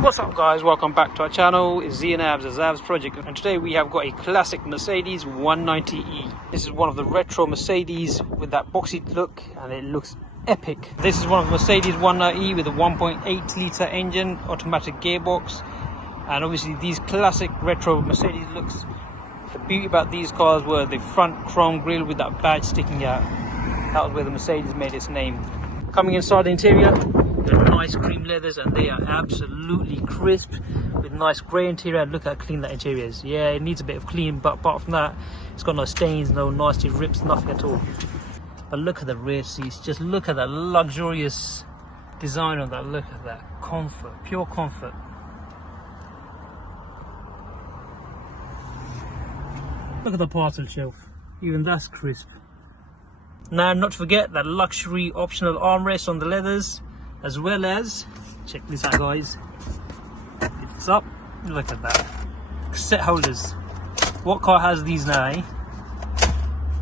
What's up guys, welcome back to our channel. It's Z and Abs, the Zabs Project, and today we have got a classic Mercedes 190e. This is one of the retro Mercedes with that boxy look, and it looks epic. This is one of the Mercedes 190e with a 1.8 litre engine, automatic gearbox, and obviously these classic retro Mercedes looks. The beauty about these cars were the front chrome grille with that badge sticking out. That was where the Mercedes made its name. Coming inside the interior, nice cream leathers, and they are absolutely crisp with nice grey interior. Look how clean that interior is. Yeah, it needs a bit of clean, but apart from that, it's got no stains, no nasty rips, nothing at all. But look at the rear seats, just look at that luxurious design on that. Look at that comfort, pure comfort. Look at the parcel shelf, even that's crisp. Now, not to forget that luxury optional armrest on the leathers, as well as, check this out guys, lift this up, look at that, cassette holders. What car has these now, eh?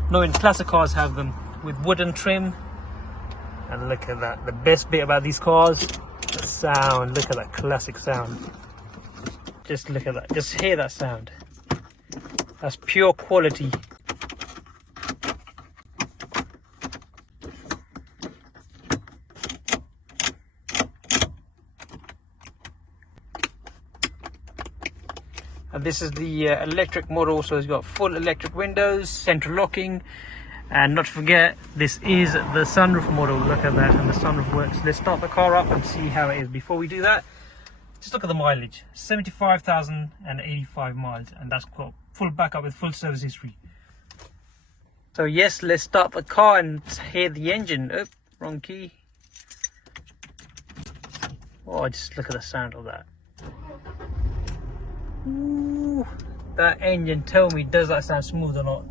No, in classic cars have them with wooden trim. And look at that, the best bit about these cars, the sound. Look at that classic sound. Just look at that, just hear that sound. That's pure quality. And this is the electric model, so it's got full electric windows, central locking, and not to forget, this is the sunroof model. Look at that, and the sunroof works. Let's start the car up and see how it is. Before we do that, just look at the mileage, 75,085 miles, and that's got full backup with full service history. So yes, let's start the car and hear the engine. Oh, wrong key. Oh, just look at the sound of that. Ooh, that engine, tell me, does that sound smooth or not?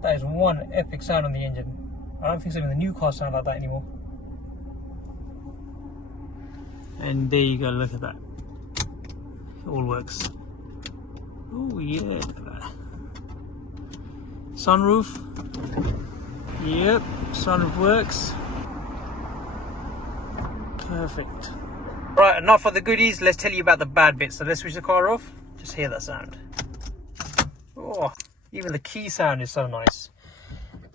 That is one epic sound on the engine. I don't think even the new cars sound like that anymore. And there you go, look at that. It all works. Oh yeah, look at that. Sunroof. Yep, sunroof works. Perfect. Right, enough for the goodies, let's tell you about the bad bits. So let's switch the car off. Just hear that sound. Oh, even the key sound is so nice.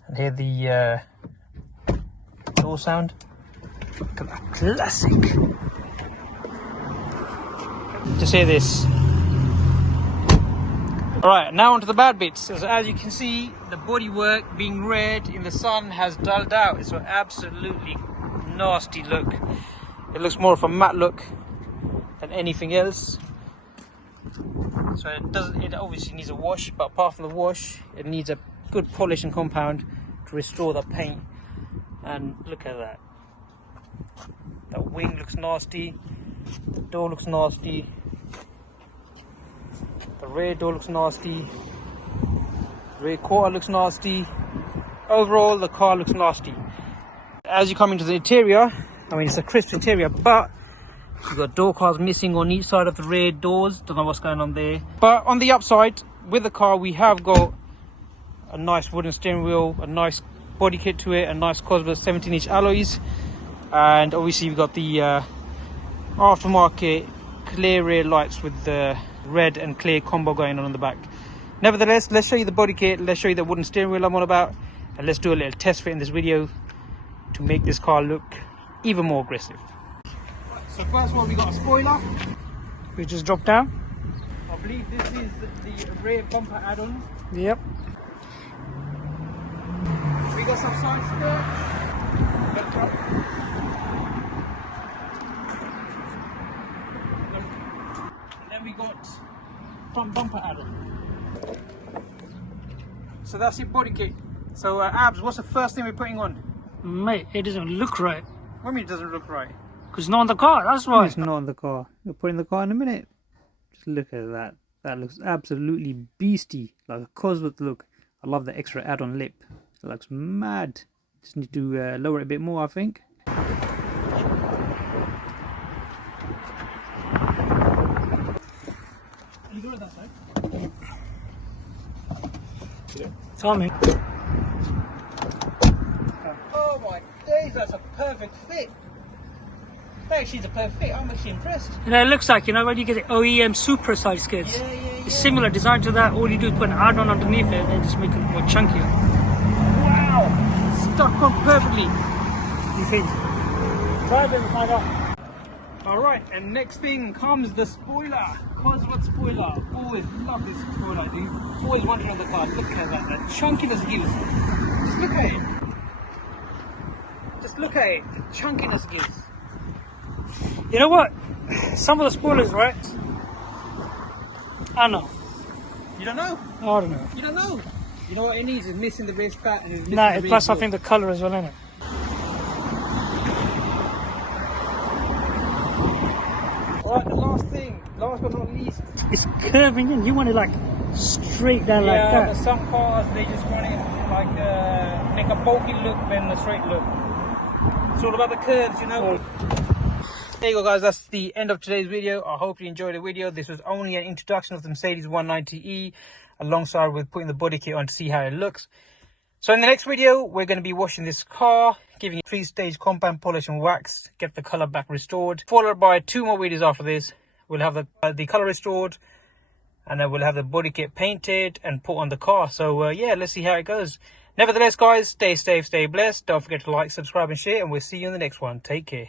And hear the door sound. Look at that, classic. Just hear this. Alright, now onto the bad bits. So as you can see, the bodywork being red in the sun has dulled out. It's an absolutely nasty look. It looks more of a matte look than anything else. So it obviously needs a wash, but apart from the wash, it needs a good polish and compound to restore the paint. And look at that. That wing looks nasty. The door looks nasty. The rear door looks nasty. The rear quarter looks nasty. Overall, the car looks nasty. As you come into the interior, I mean, it's a crisp interior, but you've got door cards missing on each side of the rear doors. Don't know what's going on there. But on the upside, with the car, we have got a nice wooden steering wheel, a nice body kit to it, a nice Cosworth 17-inch alloys. And obviously, you've got the aftermarket clear rear lights with the red and clear combo going on the back. Nevertheless, let's show you the body kit, let's show you the wooden steering wheel I'm on about, and let's do a little test fit in this video to make this car look even more aggressive. So first of all, we got a spoiler. We just dropped down. I believe this is the rear bumper add-on. Yep. We got some side skirts. And then we got front bumper add-on. So that's your body kit. So Abs, what's the first thing we're putting on? Mate, it doesn't look right. What do you mean it doesn't look right? Because it's not on the car, that's why. It's not on the car. We'll put in the car in a minute. Just look at that. That looks absolutely beastie. Like a Cosworth look. I love the extra add-on lip. It looks mad. Just need to lower it a bit more, I think. You go to that side. Tell me. Oh my days, that's a perfect fit. That actually is a perfect fit. I'm actually impressed. You know, it looks like, you know, when you get the OEM Super size skids. Yeah. It's similar design to that. All you do is put an add-on underneath it and then just make it more chunkier. Wow! Stuck on perfectly. You think? Try it and find out. Alright, and next thing comes the spoiler. Cosworth spoiler. Always love this spoiler, dude. Always wanted on the car. Look at that. The chunkiness it gives. Just look at it. Just look at it. The chunkiness it gives. You know what? Some of the spoilers, right? I know. You don't know? I don't know. You don't know? You know what it needs? It's missing the base part and it's missing Nah, the rear plus I wheel. think the colour as well, innit? Alright, the last thing. Last but not least. It's curving in. You want it like straight down like Yeah, that. but some cars they just want it like make a bulky look than a straight look. It's all about the curves, you know. There you go, guys. That's the end of today's video. I hope you enjoyed the video. This was only an introduction of the Mercedes 190e, alongside with putting the body kit on to see how it looks. So in the next video, we're going to be washing this car, giving it 3-stage compound polish and wax, get the color back restored. Followed by 2 more videos after this. We'll have the color restored, and then we'll have the body kit painted and put on the car. So yeah, let's see how it goes. Nevertheless, guys, stay safe, stay blessed. Don't forget to like, subscribe and share, and we'll see you in the next one. Take care.